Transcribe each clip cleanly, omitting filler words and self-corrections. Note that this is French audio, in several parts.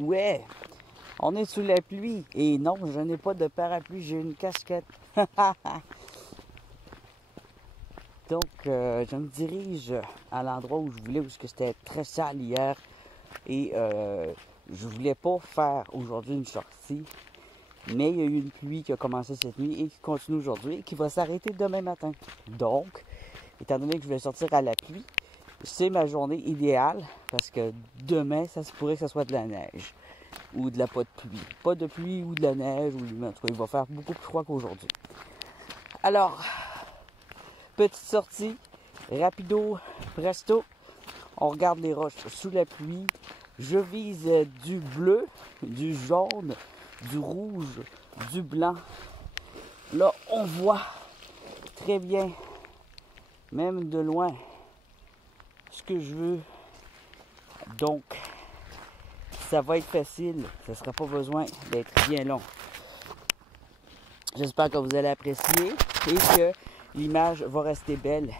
Ouais, on est sous la pluie. Et non, je n'ai pas de parapluie, j'ai une casquette. Donc, je me dirige à l'endroit où je voulais, où c'était très sale hier. Et je voulais pas faire aujourd'hui une sortie. Mais il y a eu une pluie qui a commencé cette nuit et qui continue aujourd'hui et qui va s'arrêter demain matin. Donc, étant donné que je vais sortir à la pluie, c'est ma journée idéale parce que demain, ça se pourrait que ce soit de la neige ou de la pas de pluie. Pas de pluie ou de la neige, ou en tout cas, il va faire beaucoup plus froid qu'aujourd'hui. Alors, petite sortie, rapido, presto. On regarde les roches sous la pluie. Je vise du bleu, du jaune, du rouge, du blanc. Là, on voit très bien, même de loin, ce que je veux. Donc, ça va être facile. Ça ne sera pas besoin d'être bien long. J'espère que vous allez apprécier et que l'image va rester belle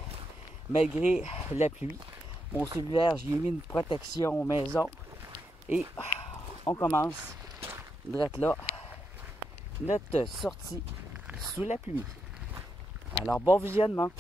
malgré la pluie. Mon cellulaire, j'y ai mis une protection maison. Et on commence direct là notre sortie sous la pluie. Alors, bon visionnement!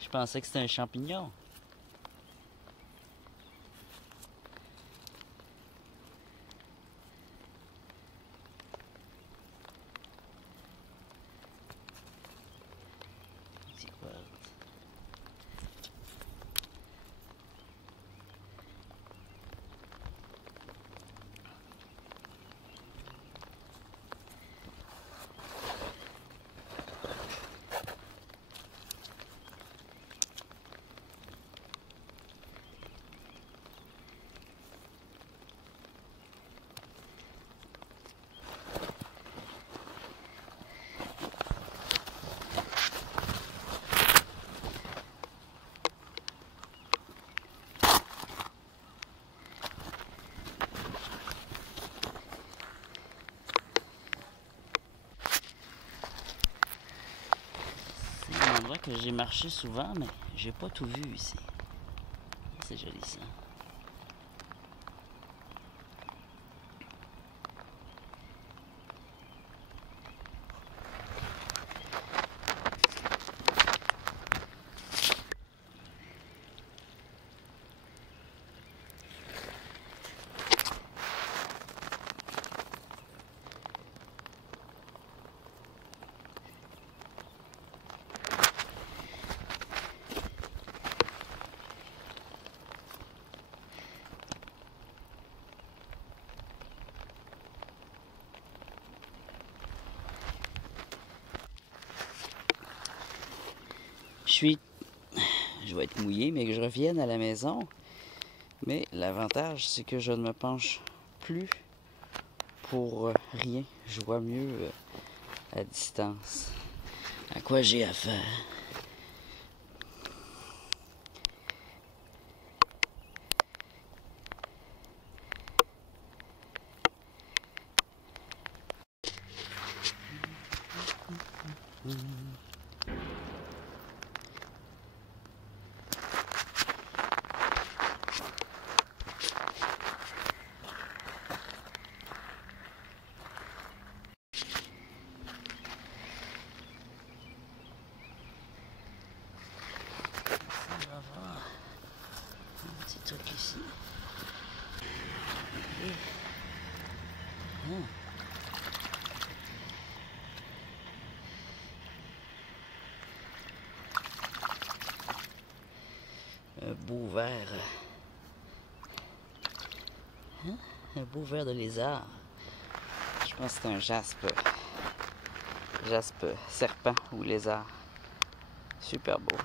Je pensais que c'était un champignon. C'est quoi? C'est un endroit que j'ai marché souvent, mais j'ai pas tout vu ici. C'est joli ça. Je vais être mouillé, mais que je revienne à la maison. Mais l'avantage, c'est que je ne me penche plus pour rien. Je vois mieux à distance. À quoi j'ai affaire? ici. Et... Un beau verre. Un beau verre de lézard. Je pense que c'est un jaspe. Jaspe serpent ou lézard. Super beau.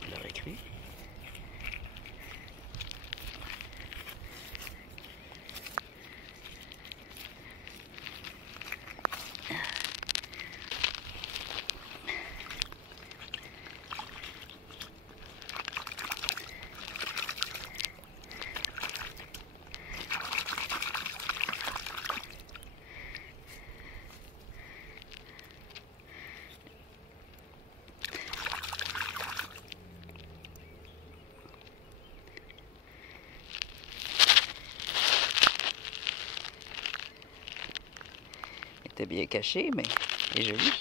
Je l'aurais cru. Était bien caché, mais il est joli.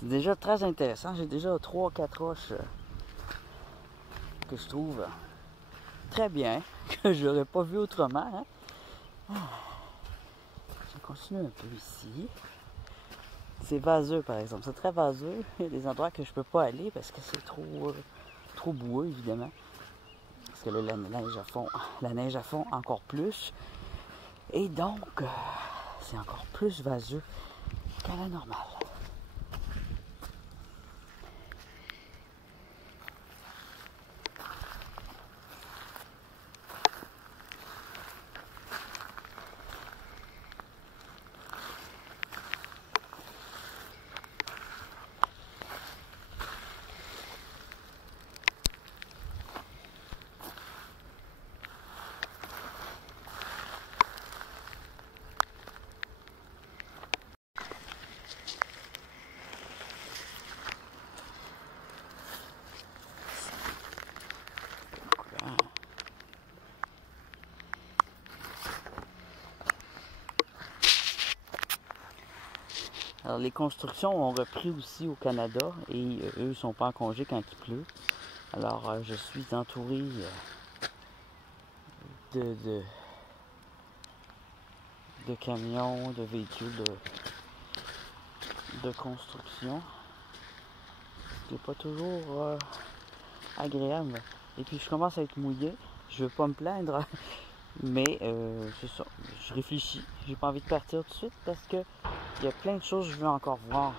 C'est déjà très intéressant. J'ai déjà 3-4 roches que je trouve très bien, que j'aurais pas vu autrement. Hein? Je continue un peu ici. C'est vaseux par exemple, c'est très vaseux. Il y a des endroits que je peux pas aller parce que c'est trop boueux évidemment. Parce que là, la neige à fond encore plus. Et donc, c'est encore plus vaseux qu'à la normale. Alors, les constructions ont repris aussi au Canada et eux ne sont pas en congé quand il pleut. Alors, je suis entouré de camions, de véhicules de construction. Ce qui n'est pas toujours agréable. Et puis, je commence à être mouillé. Je ne veux pas me plaindre, mais c'est ça. Je réfléchis. J'ai pas envie de partir tout de suite parce que il y a plein de choses que je veux encore voir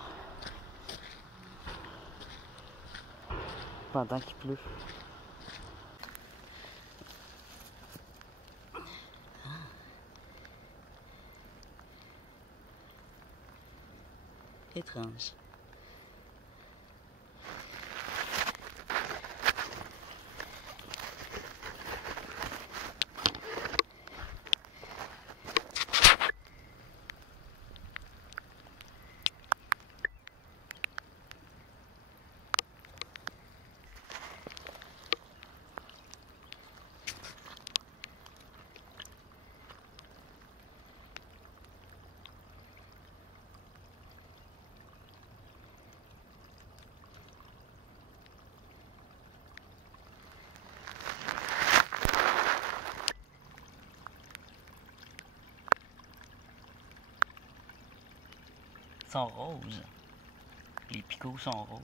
pendant qu'il pleut. Étrange. sont roses. Les picots sont roses.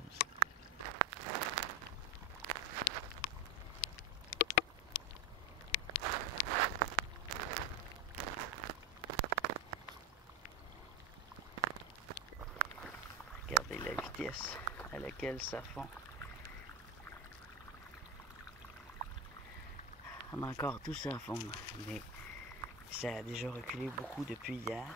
Regardez la vitesse à laquelle ça fond. On a encore tout ça à fondre, mais ça a déjà reculé beaucoup depuis hier.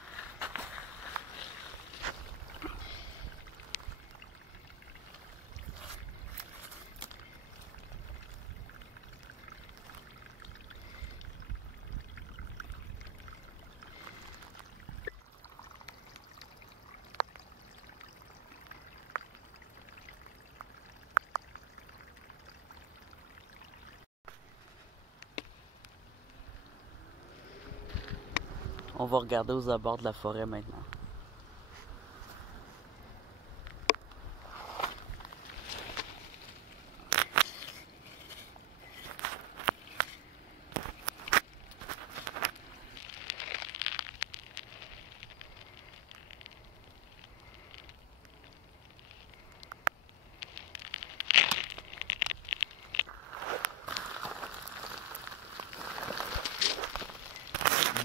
On va regarder aux abords de la forêt maintenant.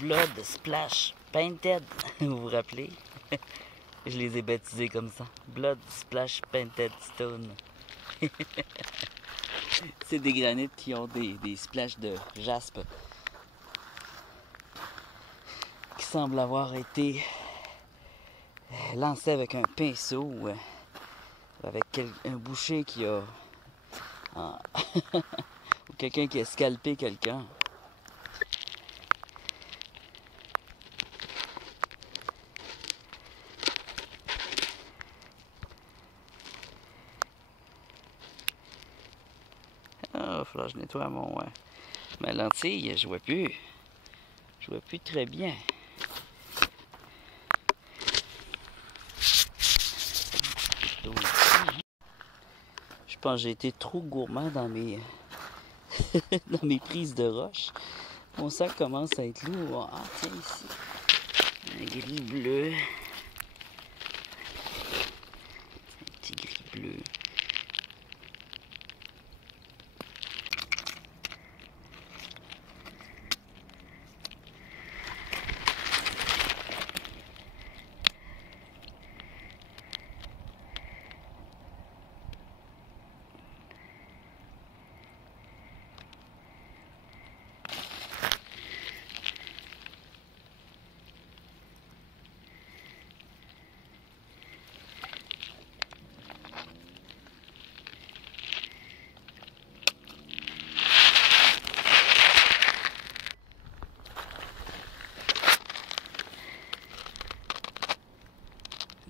Blood Splash Painted, vous vous rappelez? Je les ai baptisés comme ça. Blood Splash Painted Stone. C'est des granites qui ont des splashes de jaspe qui semblent avoir été lancés avec un pinceau ou avec un boucher qui a... ou quelqu'un qui a scalpé quelqu'un. Ah, il va falloir que je nettoie ma lentille. Je vois plus. Je vois plus très bien. Je pense que j'ai été trop gourmand dans mes dans mes prises de roche. Mon sac commence à être lourd. Ah, tiens ici. Un gris bleu. Un petit gris bleu.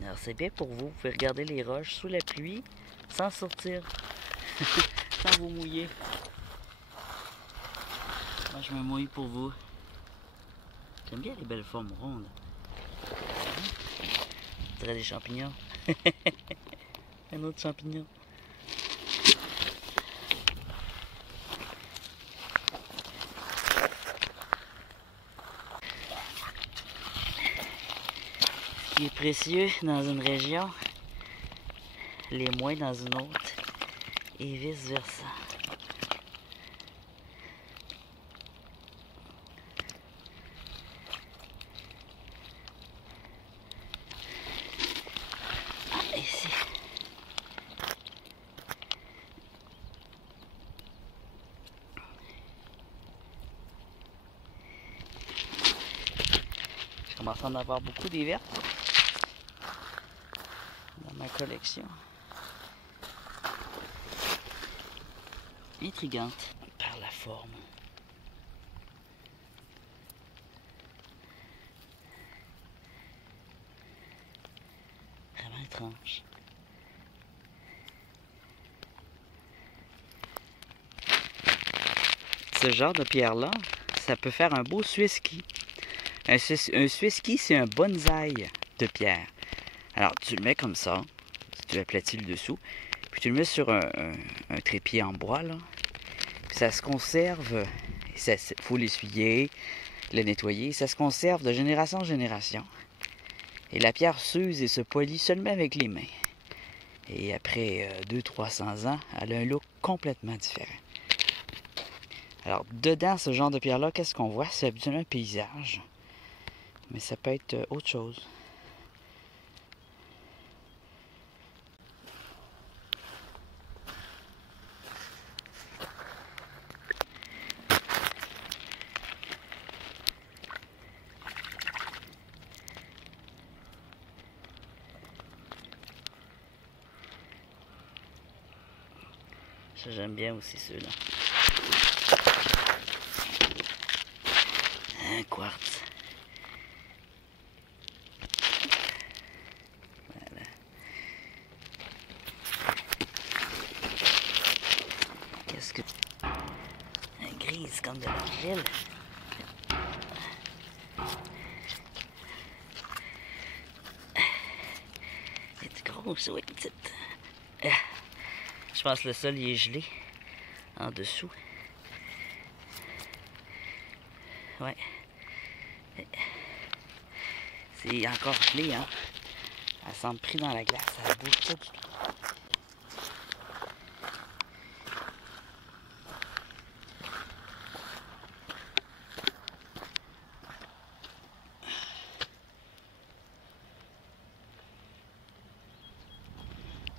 Alors c'est bien pour vous, vous pouvez regarder les roches sous la pluie sans sortir, sans vous mouiller. Moi je me mouille pour vous. J'aime bien les belles formes rondes. On dirait des champignons. Un autre champignon. Ce qui est précieux dans une région, les moins dans une autre, et vice versa. Ah, ici. Je commence à en avoir beaucoup des vertes dans ma collection. Intrigante par la forme. Vraiment étrange. Ce genre de pierre-là, ça peut faire un beau Swiss-ski. Un Swiss-ski, c'est un bonsaï de pierre. Alors, tu le mets comme ça, tu aplatis le dessous, puis tu le mets sur un trépied en bois, là. Puis ça se conserve, il faut l'essuyer, le nettoyer, ça se conserve de génération en génération. Et la pierre s'use et se polit seulement avec les mains. Et après 200-300 ans, elle a un look complètement différent. Alors, dedans ce genre de pierre-là, qu'est-ce qu'on voit? C'est habituellement un paysage. Mais ça peut être autre chose. Ça, j'aime bien aussi ceux-là. Un quartz. Voilà. Qu'est-ce que... Un grise comme de l'argile. C'est gros, ça, oui, petite. Je pense que le sol il est gelé en dessous. Ouais. C'est encore gelé, hein. Elle semble prise dans la glace, elle bouge pas du tout.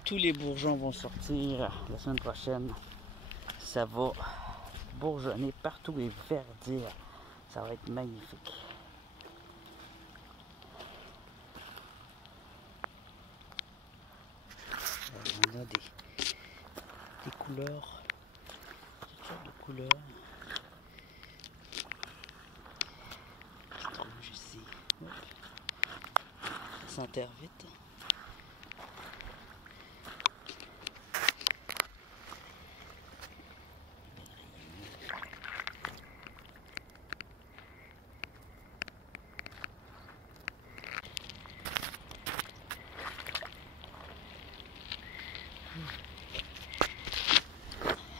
Tous les bourgeons vont sortir la semaine prochaine. Ça va bourgeonner partout et verdir. Ça va être magnifique. On a des couleurs, toutes sortes de couleurs. Petit rouge ici. Hop. Ça s'enterre vite.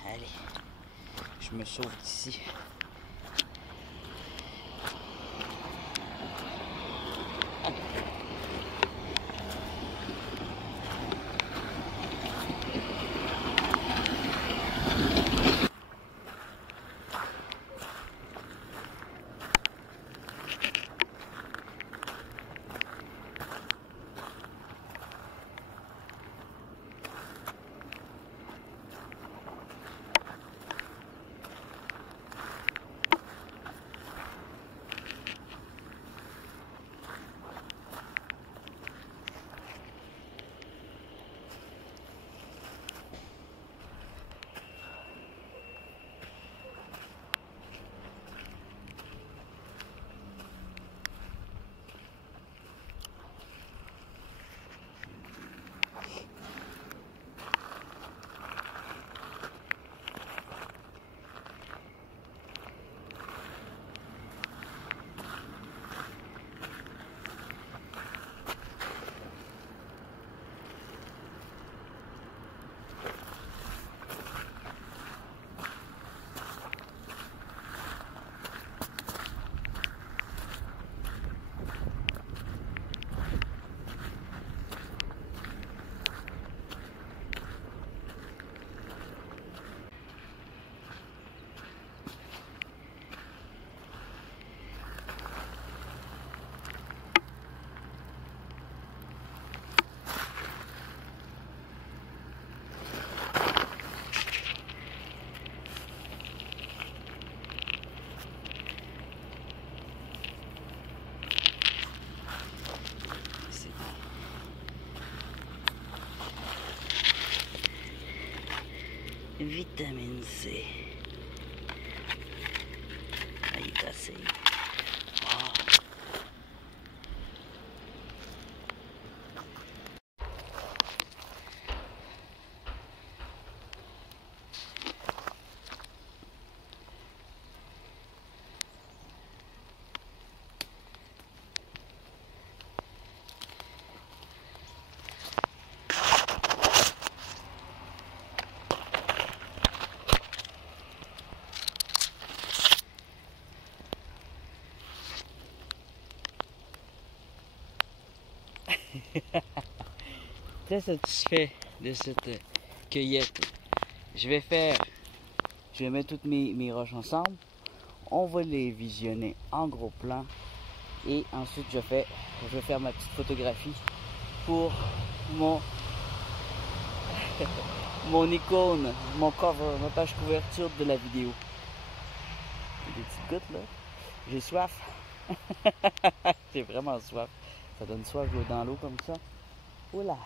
Allez, je me sauve d'ici. Vitamine C. Ah, il est assez. Wow. Très satisfait de cette cueillette. Je vais mettre toutes mes roches ensemble. On va les visionner en gros plan. Et ensuite, je vais faire ma petite photographie pour mon, mon icône, mon cover, ma page couverture de la vidéo. Des petites gouttes là. J'ai soif. J'ai vraiment soif. Ça donne soif de l'eau dans l'eau comme ça. Oula.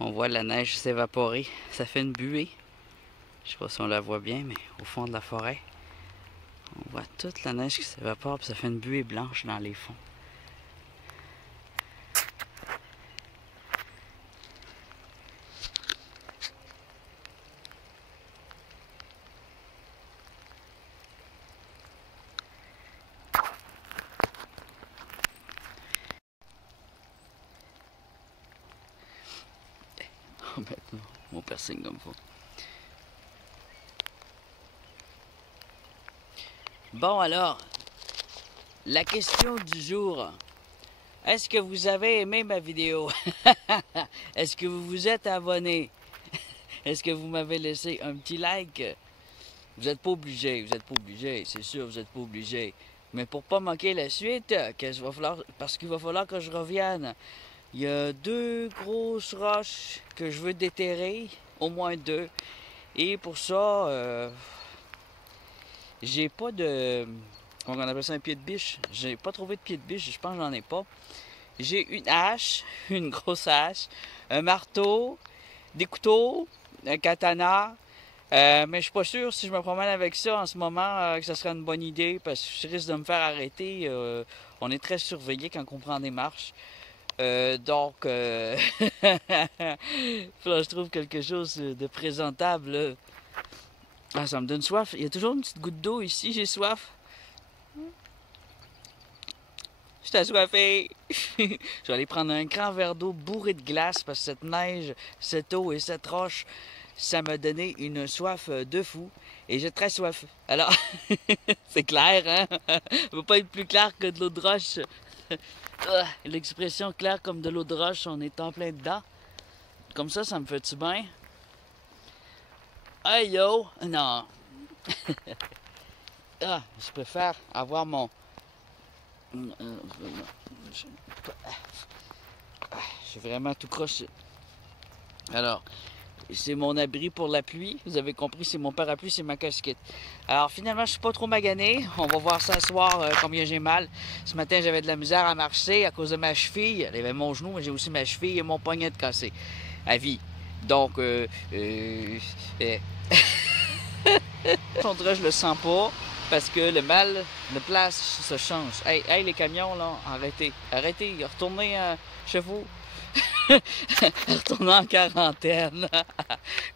On voit la neige s'évaporer. Ça fait une buée. Je sais pas si on la voit bien, mais au fond de la forêt, on voit toute la neige qui s'évapore, puis ça fait une buée blanche dans les fonds. Maintenant, mon piercing comme ça. Bon alors, la question du jour. Est-ce que vous avez aimé ma vidéo? Est-ce que vous vous êtes abonné? Est-ce que vous m'avez laissé un petit like? Vous n'êtes pas obligé, c'est sûr, vous n'êtes pas obligé. Mais pour pas manquer la suite, parce qu'il va falloir que je revienne. Il y a 2 grosses roches que je veux déterrer, au moins 2. Et pour ça, j'ai pas de... Comment on appelle ça, un pied de biche? J'ai pas trouvé de pied de biche, je pense que j'en ai pas. J'ai une hache, une grosse hache, un marteau, des couteaux, un katana. Mais je suis pas sûr si je me promène avec ça en ce moment que ça serait une bonne idée parce que je risque de me faire arrêter. On est très surveillé quand on prend des marches. Donc, je trouve quelque chose de présentable. Là. Ah, ça me donne soif. Il y a toujours une petite goutte d'eau ici, j'ai soif. Je suis assoiffé. Je vais aller prendre un grand verre d'eau bourré de glace parce que cette neige, cette eau et cette roche, ça m'a donné une soif de fou. Et j'ai très soif. Alors, c'est clair, hein? Ça ne peut pas être plus clair que de l'eau de roche. L'expression claire comme de l'eau de roche, on est en plein dedans. Comme ça me fait-tu bien? Hey yo! Non! Ah, je préfère avoir mon... Je suis vraiment tout croche. Alors, c'est mon abri pour la pluie. Vous avez compris, c'est mon parapluie, c'est ma casquette. Alors, finalement, je suis pas trop magané. On va voir ça ce soir, combien j'ai mal. Ce matin, j'avais de la misère à marcher à cause de ma cheville. Elle avait mon genou, mais j'ai aussi ma cheville et mon poignet de cassé. À vie. Donc, on dirait je le sens pas. Parce que le mal de place se change. Hey, les camions, là, arrêtez. Arrêtez, retournez chez vous. Retournez en quarantaine.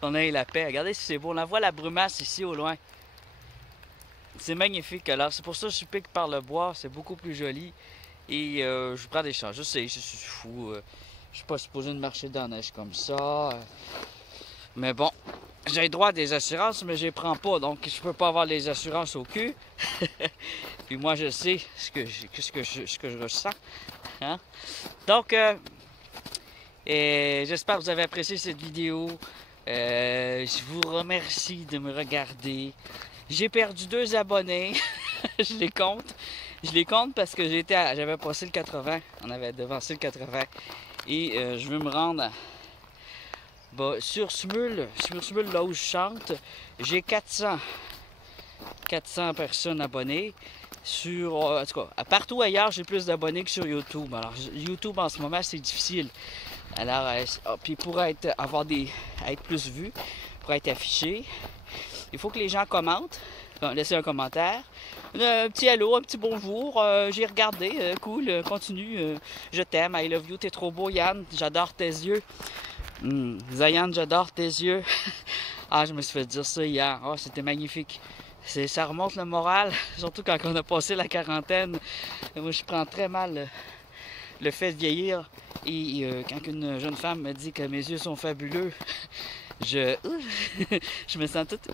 On ait la paix. Regardez si c'est beau. On voit la brumasse ici au loin. C'est magnifique. Alors, c'est pour ça que je pique par le bois. C'est beaucoup plus joli. Et je prends des chances. Je sais, je suis fou. Je suis pas supposé de marcher dans la neige comme ça. Mais bon. J'ai droit à des assurances, mais je les prends pas, donc je peux pas avoir les assurances au cul. Puis moi, je sais ce que je ressens. Hein? Donc, j'espère que vous avez apprécié cette vidéo. Je vous remercie de me regarder. J'ai perdu 2 abonnés. Je les compte. Je les compte parce que j'avais passé le 80. On avait devancé le 80. Et je veux me rendre... Bah, sur Smule, là où je chante, j'ai 400 personnes abonnées. En tout cas, partout ailleurs, j'ai plus d'abonnés que sur YouTube. Alors, YouTube, en ce moment, c'est difficile. Alors, puis pour être plus vu, pour être affiché, il faut que les gens commentent, laisser un commentaire. Un petit allô, un petit bonjour, j'ai regardé, cool, continue, je t'aime, I love you, t'es trop beau, Yann, j'adore tes yeux. Zayan, j'adore tes yeux. Ah, je me suis fait dire ça hier. Oh, c'était magnifique. Ça remonte le moral, surtout quand on a passé la quarantaine. Moi, je prends très mal le fait de vieillir. Et quand une jeune femme me dit que mes yeux sont fabuleux, je me sens toute...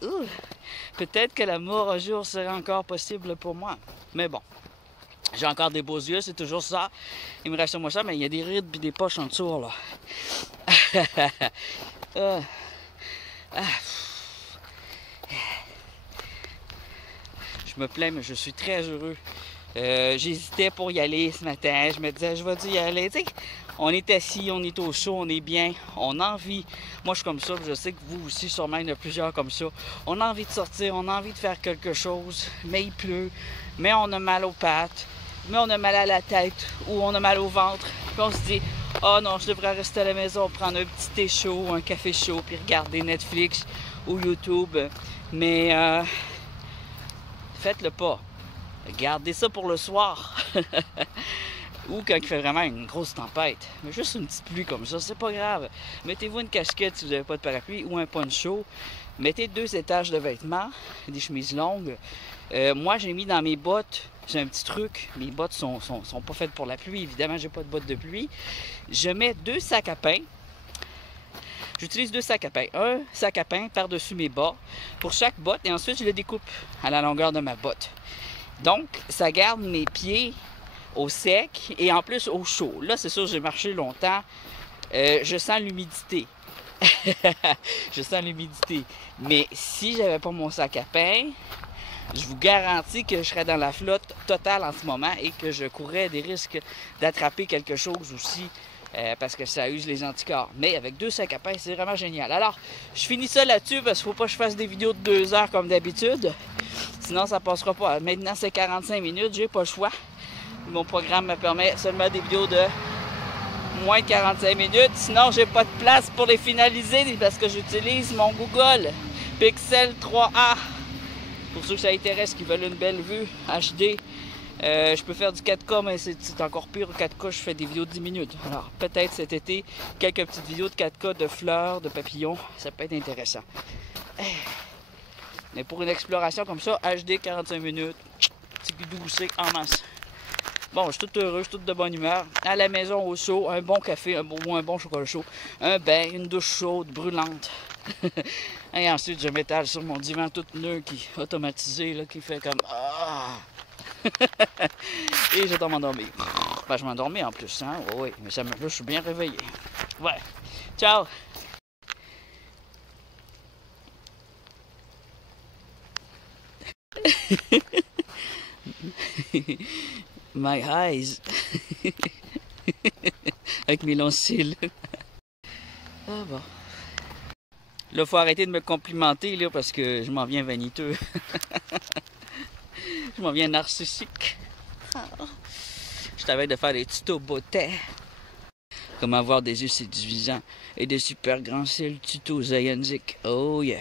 Peut-être que l'amour un jour serait encore possible pour moi. Mais bon. J'ai encore des beaux yeux, c'est toujours ça. Il me reste moi ça, mais il y a des rides et des poches en dessous, là. Je me plains, mais je suis très heureux. J'hésitais pour y aller ce matin. Je me disais, je vais y aller. Tu sais, on est assis, on est au chaud, on est bien, on a envie. Moi, je suis comme ça, je sais que vous aussi, sûrement, il y en a plusieurs comme ça. On a envie de sortir, on a envie de faire quelque chose, mais il pleut, mais on a mal aux pattes, mais on a mal à la tête ou on a mal au ventre. Puis on se dit, oh non, je devrais rester à la maison, prendre un petit thé chaud, un café chaud, puis regarder Netflix ou YouTube. Mais faites-le pas. Gardez ça pour le soir. Ou quand il fait vraiment une grosse tempête. Mais juste une petite pluie comme ça, c'est pas grave. Mettez-vous une casquette si vous n'avez pas de parapluie ou un poncho. Mettez 2 étages de vêtements, des chemises longues. Moi, j'ai mis dans mes bottes, j'ai un petit truc. Mes bottes sont pas faites pour la pluie. Évidemment, j'ai pas de bottes de pluie. Je mets 2 sacs à pain. J'utilise 2 sacs à pain. Un sac à pain par-dessus mes bas pour chaque botte et ensuite je le découpe à la longueur de ma botte. Donc, ça garde mes pieds au sec et en plus au chaud. Là, c'est sûr, j'ai marché longtemps. Je sens l'humidité. Je sens l'humidité. Mais si j'avais pas mon sac à pain, je vous garantis que je serais dans la flotte totale en ce moment et que je courrais des risques d'attraper quelque chose aussi parce que ça use les anticorps. Mais avec 2 sacs à pain, c'est vraiment génial. Alors, je finis ça là-dessus parce qu'il ne faut pas que je fasse des vidéos de 2 heures comme d'habitude. Sinon, ça ne passera pas. Maintenant, c'est 45 minutes, j'ai pas le choix. Mon programme me permet seulement des vidéos de moins de 45 minutes. Sinon, j'ai pas de place pour les finaliser parce que j'utilise mon Google Pixel 3a. Pour ceux que ça intéresse, qui veulent une belle vue HD, je peux faire du 4K, mais c'est encore pire au 4K, je fais des vidéos de 10 minutes. Alors, peut-être cet été, quelques petites vidéos de 4K de fleurs, de papillons, ça peut être intéressant. Mais pour une exploration comme ça, HD 45 minutes, petit doucé en masse. Bon, je suis tout heureux, je suis tout de bonne humeur. À la maison au chaud, un bon café, un bon chocolat chaud, un bain, une douche chaude, brûlante. Et ensuite, je m'étale sur mon divan tout neuf, automatisé, là, qui fait comme... Ah! Et je dois m'endormir. Ben, je m'endormais en plus, hein? Oui, mais là, je suis bien réveillé. Ouais. Ciao! My eyes. Avec mes longs cils. Ah bon. Là, faut arrêter de me complimenter, là, parce que je m'en viens vaniteux. Je m'en viens narcissique. Je t'avais de faire des tutos beauté. Comment avoir des yeux séduisants et des super grands cils tutos Zayanzik. Oh yeah.